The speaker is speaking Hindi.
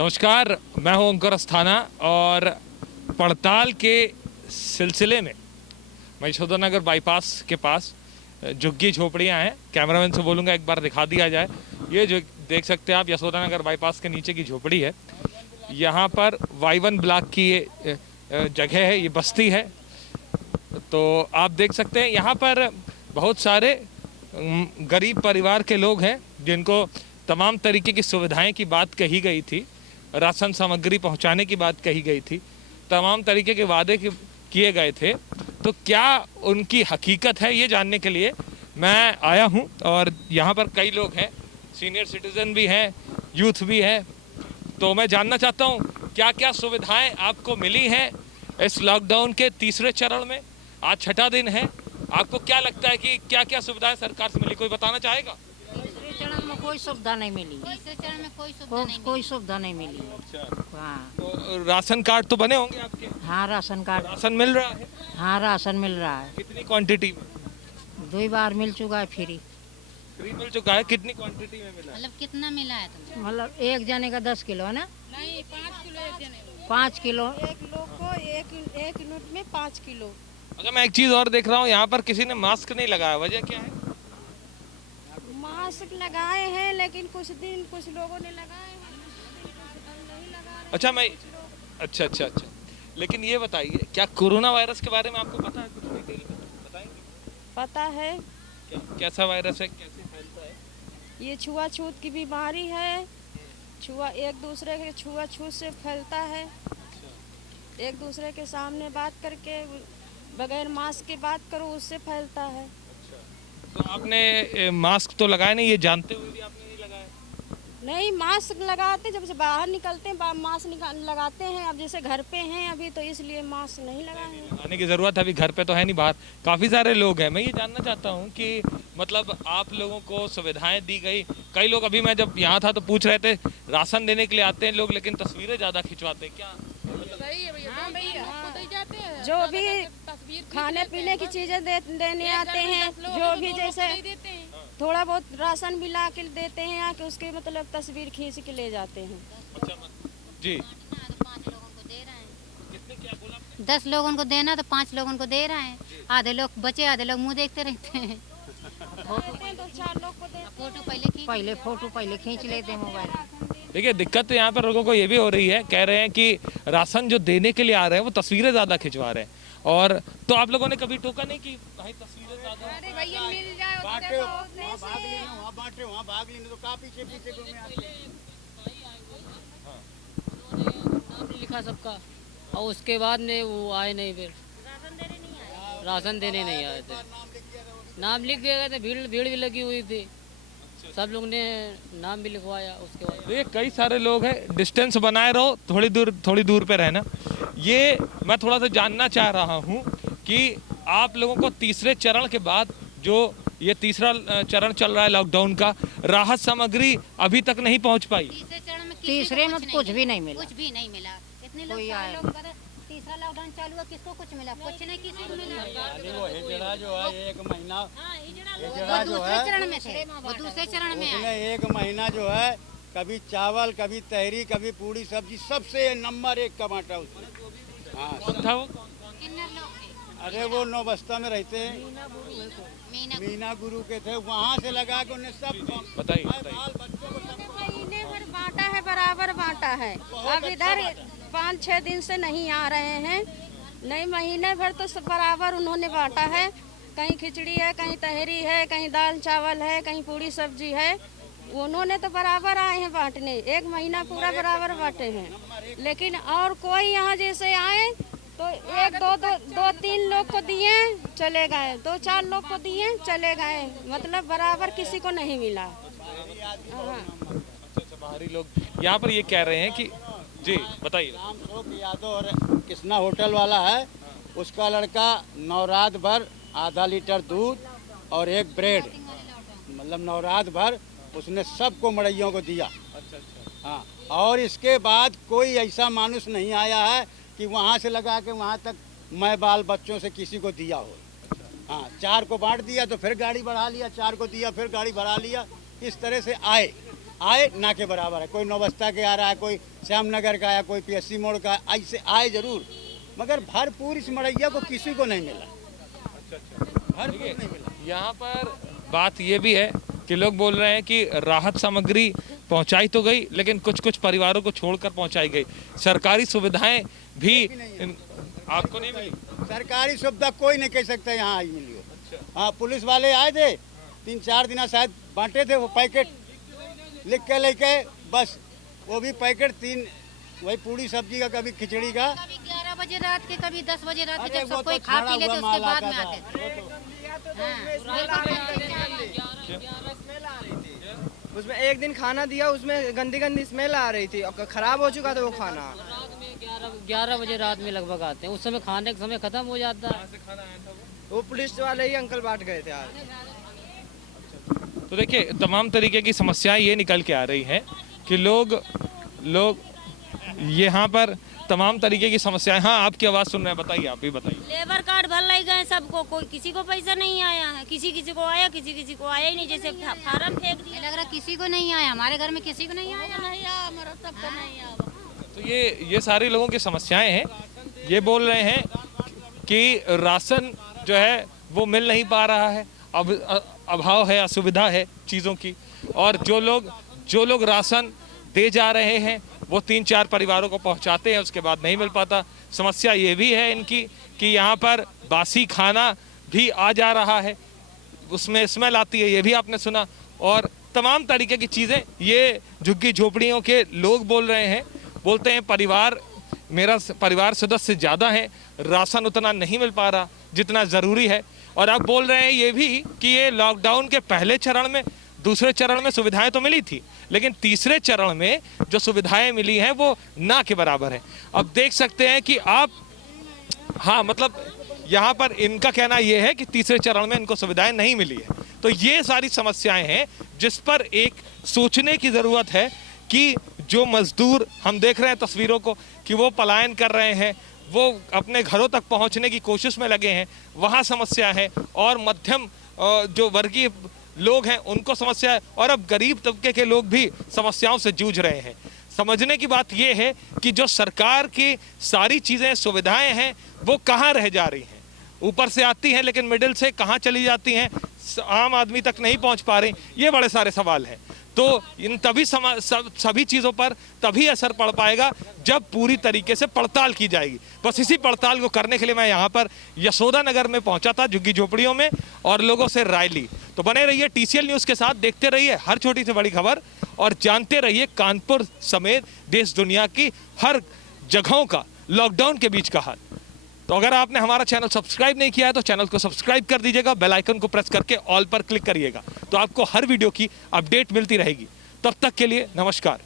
नमस्कार, मैं हूं अंकुर अस्थाना और पड़ताल के सिलसिले में मैं यशोदानगर बाईपास के पास झुग्गी झोपड़ियां हैं। कैमरामैन से बोलूँगा एक बार दिखा दिया जाए। ये जो देख सकते हैं आप, यशोदानगर बाईपास के नीचे की झोपड़ी है। यहाँ पर Y1 ब्लॉक की ये जगह है, ये बस्ती है। तो आप देख सकते हैं यहाँ पर बहुत सारे गरीब परिवार के लोग हैं जिनको तमाम तरीके की सुविधाएं की बात कही गई थी, राशन सामग्री पहुंचाने की बात कही गई थी, तमाम तरीके के वादे किए गए थे। तो क्या उनकी हकीकत है, ये जानने के लिए मैं आया हूं। और यहाँ पर कई लोग हैं, सीनियर सिटीजन भी हैं, यूथ भी है। तो मैं जानना चाहता हूं क्या क्या सुविधाएं आपको मिली हैं इस लॉकडाउन के तीसरे चरण में। आज छठा दिन है, आपको क्या लगता है कि क्या क्या सुविधाएं सरकार से मिली, कोई बताना चाहेगा? तीसरे चरण में कोई सुविधा नहीं मिली। तीसरे चरण में कोई सुविधा नहीं मिली। अच्छा, हाँ तो राशन कार्ड तो बने होंगे आपके? हाँ, राशन कार्ड। राशन मिल रहा है? हाँ, राशन मिल रहा है। कितनी क्वांटिटी में? 2 बार मिल चुका है फ्री। फ्री मिल चुका है? कितनी क्वांटिटी में मिला है? मतलब कितना मिला है तुम्हें? मतलब एक जने का 10 किलो है ना? नहीं, 5 किलो एक जने को। 5 किलो। एक लोग को एक यूनिट में 5 किलो। अगर मैं एक चीज और देख रहा हूँ, यहाँ पर किसी ने मास्क नहीं लगाया, वजह क्या है? मास्क लगाए हैं लेकिन कुछ लोगों ने लगाए हैं, नहीं लगा रहे। अच्छा अच्छा, लेकिन ये बताइए, क्या कोरोना वायरस के बारे में आपको पता है? कुछ डिटेल में बताएंगे? पता है, कैसा वायरस है, कैसे फैलता है? ये छुआछूत की बीमारी है। एक दूसरे के छुआछूत से फैलता है। एक दूसरे के सामने बात करके बगैर मास्क के बात करो, उससे फैलता है। तो आपने मास्क तो लगाया नहीं, ये जानते हुए भी आपने नहीं लगाया? नहीं, मास्क लगाते, जब से बाहर निकलते हैं मास्क लगाते हैं। अब जैसे घर पे हैं अभी, तो इसलिए मास्क नहीं लगाए हैं। लगाने की जरूरत है, अभी घर पे तो है नहीं, बाहर काफी सारे लोग हैं। मैं ये जानना चाहता हूँ कि मतलब आप लोगों को सुविधाएं दी गई। कई लोग, अभी मैं जब यहाँ था तो पूछ रहे थे, राशन देने के लिए आते हैं लोग लेकिन तस्वीरें ज्यादा खिंचवाते हैं, क्या? सही है भैया, हाँ भैया, आपको दे जाते हैं। जो भी खाने पीने की चीजें देने आते हैं, जो भी जैसे थोड़ा बहुत राशन भी ला के देते हैं, आके उसके मतलब तस्वीर खींच के ले जाते हैं। अच्छा जी, 5 लोगों को दे रहे हैं। कितने, क्या बोला आपने? 10 लोगों को देना तो 5 लोगों को दे रहे हैं। आधे लोग बचे, आधे लोग मुंह देखते रहते हैं। तो 4 लोग को देते हैं। फोटो पहले खींच लेते हैं मोबाइल। देखिए, दिक्कत तो यहाँ पर लोगों को ये भी हो रही है, कह रहे हैं कि राशन जो देने के लिए आ रहे हैं वो तस्वीरें ज्यादा खिंचवा रहे हैं। और तो आप लोगों ने कभी टोका नहीं कि भाई तस्वीरें ज्यादा? अरे भैया, मिल जाए बांटे वहाँ बांटे वहाँ भाग लेने तो का पीछे पीछे घूमे आते हैं। नाम लिखा सबका, और उसके बाद में वो आए नहीं, फिर राशन देने नहीं आए थे। नाम लिख दिया गया था, भीड़ भी लगी हुई थी, सब लोग ने नाम भी लिखवाया। उसके बाद देखिए, कई सारे लोग हैं, डिस्टेंस बनाए रहो, थोड़ी दूर पे रहना। ये मैं थोड़ा सा जानना चाह रहा हूँ कि आप लोगों को तीसरे चरण के बाद, जो ये तीसरा चरण चल रहा है लॉकडाउन का, राहत सामग्री अभी तक नहीं पहुँच पाई। तीसरे में कुछ भी नहीं मिला। कुछ भी नहीं मिला। इतने लोग, कोई सारे आया लोग करे, तीसरा लॉकडाउन चालू हुआ, किसको कुछ मिला? कुछ नहीं, किसी को मिला। वो हिजड़ा जो है 1 महीना, वो दूसरे चरण में थे, वो दूसरे चरण में आए। उसने 1 महीना जो है कभी चावल, कभी तहरी, कभी पूड़ी सब्जी, सबसे नंबर 1 का बांटा उसने। हाँ, कौन था वो? किन्नर लोग थे। अरे वो नौबस्ता में रहते हैं, मीना मीना गुरु के थे, वहाँ से लगा के उन्हें सब बताइए। बाल बच्चों को सब महीने भर बांटा है, बराबर बांटा है। अब इधर 5-6 दिन से नहीं आ रहे हैं। नहीं, महीने भर तो सब बराबर उन्होंने बांटा है। कहीं खिचड़ी है, कहीं तहरी है, कहीं दाल चावल है, कहीं पूड़ी सब्जी है। उन्होंने तो बराबर आए हैं बांटने, 1 महीना पूरा बराबर बांटे हैं। लेकिन और कोई यहाँ जैसे आए तो 1-2-3 लोग को दिए, चले गए, 2-4 लोग को दिए, चले गए, मतलब बराबर किसी को नहीं मिला। हाँ। अच्छा, बाहरी लोग यहाँ पर ये कह रहे हैं कि जी बताइए। राम शोक यादव और कृष्णा होटल वाला है, उसका लड़का नवरात भर आधा लीटर दूध और 1 ब्रेड, मतलब नवरात भर उसने सबको मड़ैयों को दिया। हाँ, और इसके बाद कोई ऐसा मानुष नहीं आया है कि वहाँ से लगा के वहाँ तक मैं बाल बच्चों से किसी को दिया हो। हाँ, 4 को बांट दिया तो फिर गाड़ी बढ़ा लिया, 4 को दिया फिर गाड़ी बढ़ा लिया, इस तरह से आए। आए ना के बराबर है। कोई नौबस्ता के आ रहा है, कोई श्यामनगर का आया, कोई PSC मोड़ का, ऐसे आए जरूर, मगर भरपूर इस मड़ैया को किसी को नहीं मिला। भरपूर नहीं मिला। यहाँ पर बात ये भी है कि लोग बोल रहे हैं कि राहत सामग्री पहुंचाई तो गई, लेकिन कुछ कुछ परिवारों को छोड़कर पहुंचाई गई। सरकारी सुविधाएं भी आपको नहीं मिली। सरकारी सुविधा कोई नहीं कह सकता यहाँ आई मिली हो। हाँ, पुलिस वाले आए थे 3-4 दिन शायद, बांटे थे वो पैकेट लिख के लेके, बस वो भी पैकेट 3, वही पूरी सब्जी का, कभी खिचड़ी का। कभी 11 बजे रात के, कभी 10 बजे रात के, अरे जब वो सब कोई तो खा छाड़ा पी लेते हुआ उसके माल बाद में आता आते था। उसमें एक दिन खाना दिया, उसमें गंदी गंदी स्मेल आ रही थी, अब खराब हो चुका था वो खाना। रात में 11 बजे रात में लगभग आते हैं, उस समय खाने का समय खत्म हो जाता है। वो पुलिस वाले ही अंकल बांट गए थे आज। तो देखिए, तमाम तरीके की समस्याएं ये निकल के आ रही हैं कि लोग यहाँ पर तमाम तरीके की समस्याएं। हाँ, आपकी आवाज़ सुन रहे हैं, बताइए, आप भी बताइए। लेबर कार्ड भर लाई गए सबको, कोई किसी को पैसा नहीं आया है, किसी किसी को आया, किसी किसी को आया ही नहीं। जैसे फार्म फेंक दिया, लग रहा किसी को नहीं आया, हमारे घर में किसी को नहीं आया। नहीं आया, हमारा सबका नहीं आया। तो ये सारे लोगों की समस्याएं हैं। ये बोल रहे हैं कि राशन जो है वो मिल नहीं पा रहा है, अब अभाव है, असुविधा है चीज़ों की, और जो लोग राशन दे जा रहे हैं वो 3-4 परिवारों को पहुंचाते हैं, उसके बाद नहीं मिल पाता। समस्या ये भी है इनकी कि यहाँ पर बासी खाना भी आ जा रहा है, उसमें स्मेल आती है, ये भी आपने सुना, और तमाम तरीके की चीज़ें ये झुग्गी झोपड़ियों के लोग बोल रहे हैं। बोलते हैं मेरा परिवार सदस्य ज़्यादा है, राशन उतना नहीं मिल पा रहा जितना ज़रूरी है। और अब बोल रहे हैं ये भी कि ये लॉकडाउन के पहले चरण में, दूसरे चरण में सुविधाएं तो मिली थी, लेकिन तीसरे चरण में जो सुविधाएं मिली हैं वो ना के बराबर है। अब देख सकते हैं कि आप, हाँ, मतलब यहाँ पर इनका कहना ये है कि तीसरे चरण में इनको सुविधाएं नहीं मिली है। तो ये सारी समस्याएं हैं जिस पर एक सोचने की ज़रूरत है कि जो मजदूर हम देख रहे हैं तस्वीरों को कि वो पलायन कर रहे हैं, वो अपने घरों तक पहुंचने की कोशिश में लगे हैं, वहाँ समस्या है। और मध्यम जो वर्गीय लोग हैं उनको समस्या है, और अब गरीब तबके के लोग भी समस्याओं से जूझ रहे हैं। समझने की बात यह है कि जो सरकार की सारी चीज़ें, सुविधाएं हैं, वो कहाँ रह जा रही हैं। ऊपर से आती हैं लेकिन मिडिल से कहाँ चली जाती हैं, आम आदमी तक नहीं पहुँच पा रही। ये बड़े सारे सवाल हैं। तो इन सभी चीज़ों पर तभी असर पड़ पाएगा जब पूरी तरीके से पड़ताल की जाएगी। बस इसी पड़ताल को करने के लिए मैं यहाँ पर यशोदा नगर में पहुँचा था, झुग्गी झोपड़ियों में, और लोगों से राय ली। तो बने रहिए TCL न्यूज़ के साथ, देखते रहिए हर छोटी से बड़ी खबर, और जानते रहिए कानपुर समेत देश दुनिया की हर जगहों का लॉकडाउन के बीच का हाल। तो अगर आपने हमारा चैनल सब्सक्राइब नहीं किया है तो चैनल को सब्सक्राइब कर दीजिएगा, बेल आइकन को प्रेस करके ऑल पर क्लिक करिएगा, तो आपको हर वीडियो की अपडेट मिलती रहेगी। तब तक के लिए नमस्कार।